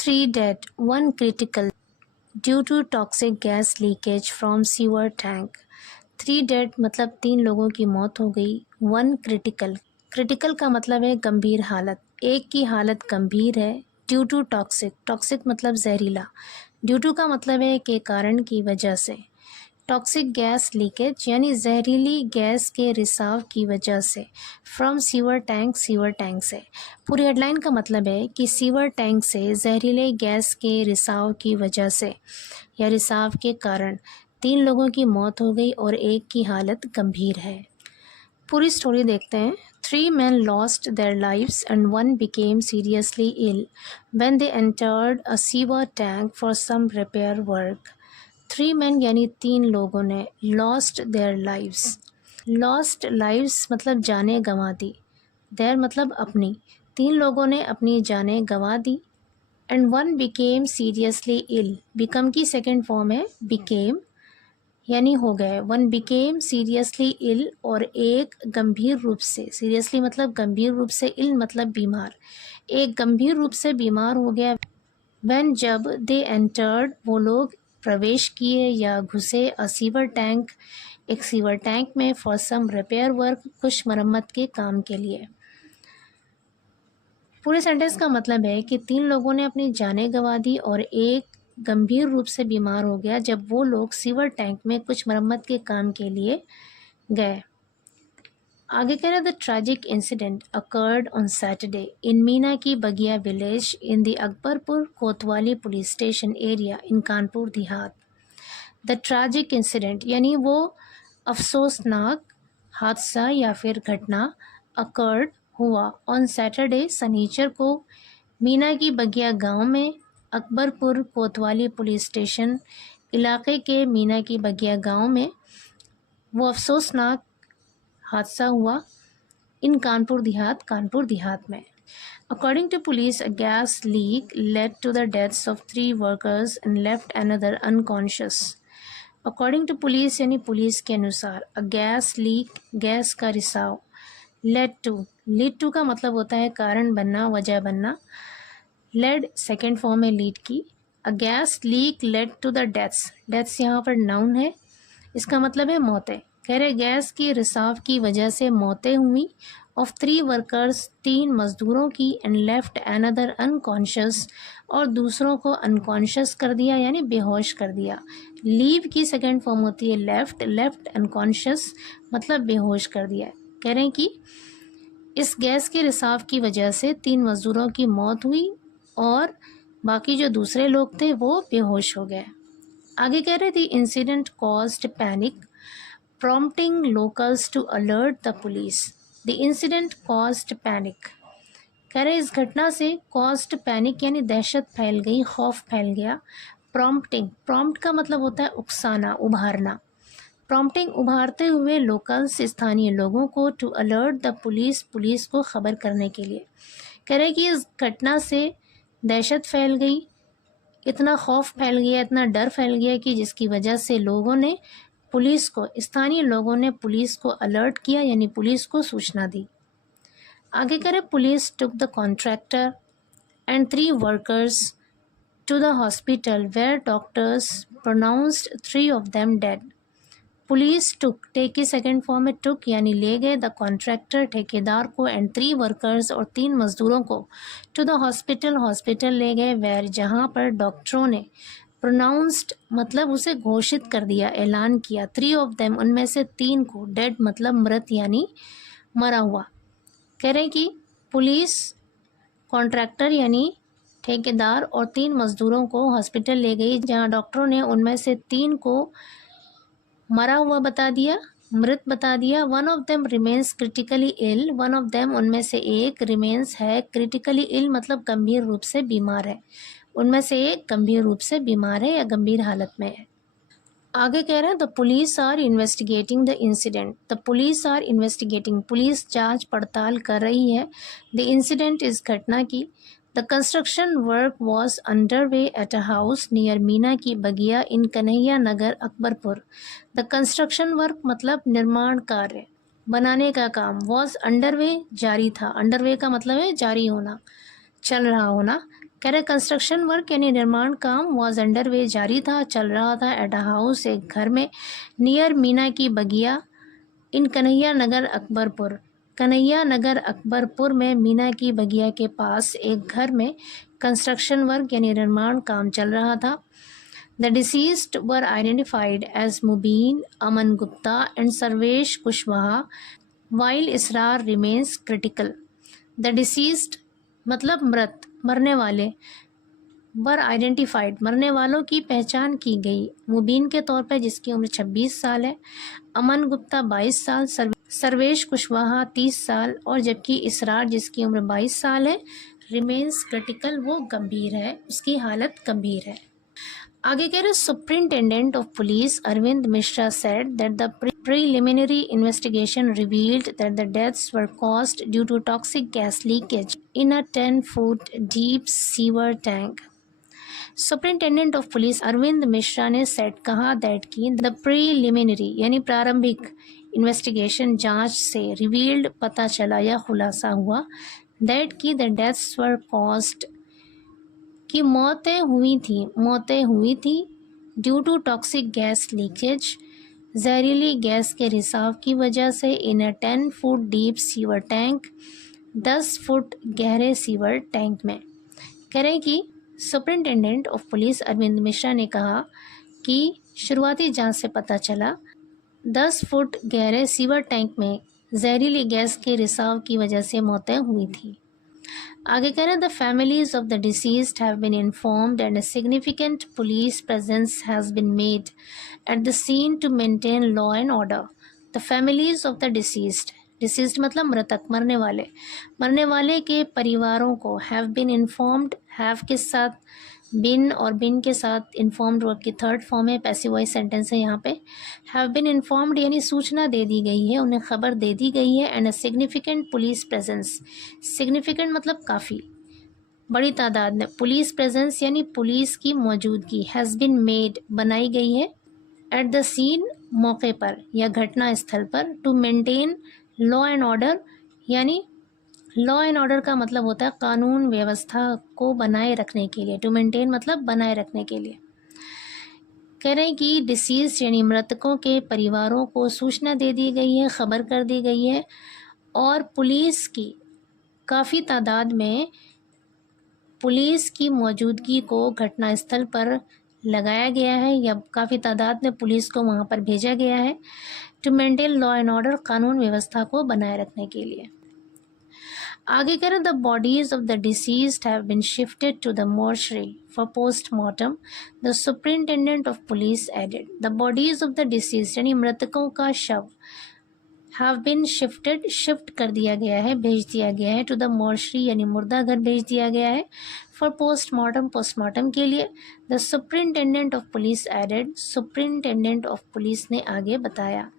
3 dead, 1 critical due to toxic gas leakage from sewer tank. 3 dead मतलब 3 लोगों की मौत हो गई. 1 critical, critical का मतलब है गंभीर हालत. एक की हालत गंभीर है. ड्यू टू टॉक्सिक, टॉक्सिक मतलब जहरीला. ड्यू टू का मतलब है के कारण की वजह से. टॉक्सिक गैस लीकेज यानी जहरीली गैस के रिसाव की वजह से. From sewer tank, sewer tank से. पूरी हेडलाइन का मतलब है कि सीवर टैंक से जहरीले गैस के रिसाव की वजह से या रिसाव के कारण 3 लोगों की मौत हो गई और एक की हालत गंभीर है. पूरी स्टोरी देखते हैं. 3 men lost their lives and 1 became seriously ill when they entered a sewer tank for some repair work. 3 men यानी 3 लोगों ने lost their lives. lost lives मतलब जानें गंवा दी. their मतलब अपनी. 3 लोगों ने अपनी जानें गंवा दी. and 1 became seriously ill. become की second form है became यानी हो गए. 1 became seriously ill और एक गंभीर रूप से. seriously मतलब गंभीर रूप से, ill मतलब बीमार. एक गंभीर रूप से बीमार हो गया. when जब they entered वो लोग प्रवेश किए या घुसे a sewer tank एक सीवर टैंक में for some repair work कुछ मरम्मत के काम के लिए. पूरे सेंटेंस का मतलब है कि 3 लोगों ने अपनी जानें गंवा दी और एक गंभीर रूप से बीमार हो गया जब वो लोग सीवर टैंक में कुछ मरम्मत के काम के लिए गए. आगे कह रहे the tragic incident occurred on Saturday in Meena ki Bagiya village in the Akbarpur Kotwali police station area in Kanpur Dehat. The tragic incident यानी वो अफसोसनाक हादसा या फिर घटना अकर्ड हुआ ऑन सैटरडे शनिचर को मीना की बगिया गांव में अकबरपुर कोतवाली पुलिस स्टेशन इलाके के मीना की बगिया गांव में वो अफसोसनाक हादसा हुआ इन कानपुर देहात में. According to police, a gas leak led to the deaths of 3 workers and left another unconscious. According to police यानी पुलिस के अनुसार a gas leak गैस का रिसाव lead to का मतलब होता है कारण बनना, वजह बनना. led सेकेंड फॉर्म है लीड की. a gas leak led to the deaths यहाँ पर नाउन है. इसका मतलब है मौतें. कह रहे गैस की रिसाव की वजह से मौतें हुई ऑफ 3 वर्कर्स 3 मजदूरों की एंड लेफ्ट अनदर अनकॉन्शियस और दूसरों को अनकॉन्शियस कर दिया यानी बेहोश कर दिया. लीव की सेकेंड फॉर्म होती है लेफ्ट अनकॉन्शियस मतलब बेहोश कर दिया. कह रहे हैं कि इस गैस के रिसाव की वजह से 3 मजदूरों की मौत हुई और बाकी जो दूसरे लोग थे वो बेहोश हो गए. आगे कह रहे थे incident caused panic prompting locals to alert the police. The incident caused panic कह रहे इस घटना से कॉज्ड पैनिक यानी दहशत फैल गई, खौफ फैल गया. प्रॉम्प्ट का मतलब होता है उकसाना, उभारना. प्रॉम्प्टिंग उभारते हुए लोकल्स स्थानीय लोगों को टू अलर्ट द पुलिस को खबर करने के लिए. कह रहे कि इस घटना से दहशत फैल गई, इतना खौफ फैल गया, इतना डर फैल गया कि जिसकी वजह से स्थानीय लोगों ने पुलिस को अलर्ट किया यानी पुलिस को सूचना दी. आगे करें police took the contractor and 3 workers to the hospital where doctors pronounced 3 of them dead. Police took take की सेकेंड फॉर्म में टुक यानी ले गए द कॉन्ट्रैक्टर ठेकेदार को एंड 3 वर्कर्स और 3 मजदूरों को टू द हॉस्पिटल ले गए वेयर जहां पर डॉक्टरों ने प्रोनाउंस्ड मतलब उसे घोषित कर दिया, ऐलान किया. 3 ऑफ देम उनमें से 3 को डेड मतलब मृत यानी मरा हुआ. कह रहे हैं कि पुलिस कॉन्ट्रैक्टर यानी ठेकेदार और 3 मजदूरों को हॉस्पिटल ले गई जहां डॉक्टरों ने उनमें से 3 को मरा हुआ बता दिया, मृत बता दिया. 1 of them remains critically ill. 1 of them उनमें से एक रिमेन्स है क्रिटिकली इल मतलब गंभीर रूप से बीमार है. उनमें से एक गंभीर रूप से बीमार है या गंभीर हालत में है. आगे कह रहे हैं the police are investigating the incident. The police are investigating police जांच पड़ताल कर रही है. द इंसिडेंट इस घटना की. The construction work was under way at a house near Meena ki बगिया इन कन्हैया नगर अकबरपुर. द कंस्ट्रक्शन वर्क मतलब निर्माण कार्य, बनाने का काम. वॉज अंडर वे जारी था. अंडर वे का मतलब है जारी होना, चल रहा होना. कह रहे कंस्ट्रक्शन वर्क यानी निर्माण काम वॉज अंडर वे जारी था, चल रहा था, एट अ हाउस एक घर में, नियर मीना की बगिया, इन कन्हैया नगर अकबरपुर, कन्हैया नगर अकबरपुर में मीना की बगिया के पास एक घर में कंस्ट्रक्शन वर्क यानी निर्माण काम चल रहा था। The deceased were identified as Mubeen, Aman Gupta and Sarvesh Kushwaha, while Israr remains critical. The deceased मतलब मृत, मरने वाले, वर आइडेंटिफाइड मरने वालों की पहचान की गई, मुबीन के तौर पर जिसकी उम्र 26 साल है, अमन गुप्ता 22 साल, सर्वेश कुशवाहा 30 साल और जबकि इसरार जिसकी उम्र 22 साल है, रिमेन्स क्रिटिकल वो गंभीर है, उसकी हालत गंभीर है। आगे कह रहे superintendent of police Arvind Mishra said that the preliminary investigation revealed that the deaths were caused due to toxic gas leakage in a 10-foot deep sewer tank. Superintendent of police Arvind Mishra ने सेट कहा दैट की द प्रीलिमिनरी यानी प्रारंभिक investigation जांच से revealed पता चला या खुलासा हुआ दैट की द डेथ्स वर कॉज्ड कि मौतें हुई थी due to toxic gas leakage जहरीली गैस के रिसाव की वजह से in a 10-foot deep sewer tank 10 foot गहरे सीवर टैंक में। कह रहे हैं कि superintendent of police Arvind Mishra ने कहा कि शुरुआती जांच से पता चला 10 फुट गहरे सीवर टैंक में जहरीली गैस के रिसाव की वजह से मौतें हुई थी। आगे कह रहे हैं the families of the deceased have been informed and a significant police presence has been made at the scene to maintain law and order. The families of the deceased मतलब मृतक, मरने वाले के परिवारों को हैव बीन इन्फॉर्म्ड, हैव के साथ बिन और बिन के साथ इन्फॉर्म्ड वर्ब की थर्ड फॉर्म है, पैसिव वॉइस सेंटेंस है यहाँ पे। हैव बीन इन्फॉर्म्ड यानी सूचना दे दी गई है, उन्हें खबर दे दी गई है। And a significant police presence, significant मतलब काफ़ी बड़ी तादाद में, पुलिस प्रेजेंस यानी पुलिस की मौजूदगी, हैज़ बीन मेड बनाई गई है, एट द सीन मौके पर या घटना स्थल पर, to maintain law and order यानी लॉ एंड ऑर्डर का मतलब होता है कानून व्यवस्था को बनाए रखने के लिए, टू मेंटेन मतलब बनाए रखने के लिए। कह रहे हैं कि डिसीज यानी मृतकों के परिवारों को सूचना दे दी गई है, खबर कर दी गई है और पुलिस की काफ़ी तादाद में पुलिस की मौजूदगी को घटनास्थल पर लगाया गया है या काफ़ी तादाद में पुलिस को वहाँ पर भेजा गया है, to maintain law and order कानून व्यवस्था को बनाए रखने के लिए। आगे कह रहे the bodies of the deceased have been shifted to the mortuary for postmortem. The superintendent of police added the bodies of the deceased यानी मृतकों का शव हैव बीन शिफ्टेड, शिफ्ट कर दिया गया है, भेज दिया गया है, टू द मॉर्चरी यानी मुर्दा घर भेज दिया गया है, फॉर पोस्टमार्टम, पोस्टमार्टम के लिए। The superintendent of police added, superintendent of police ने आगे बताया।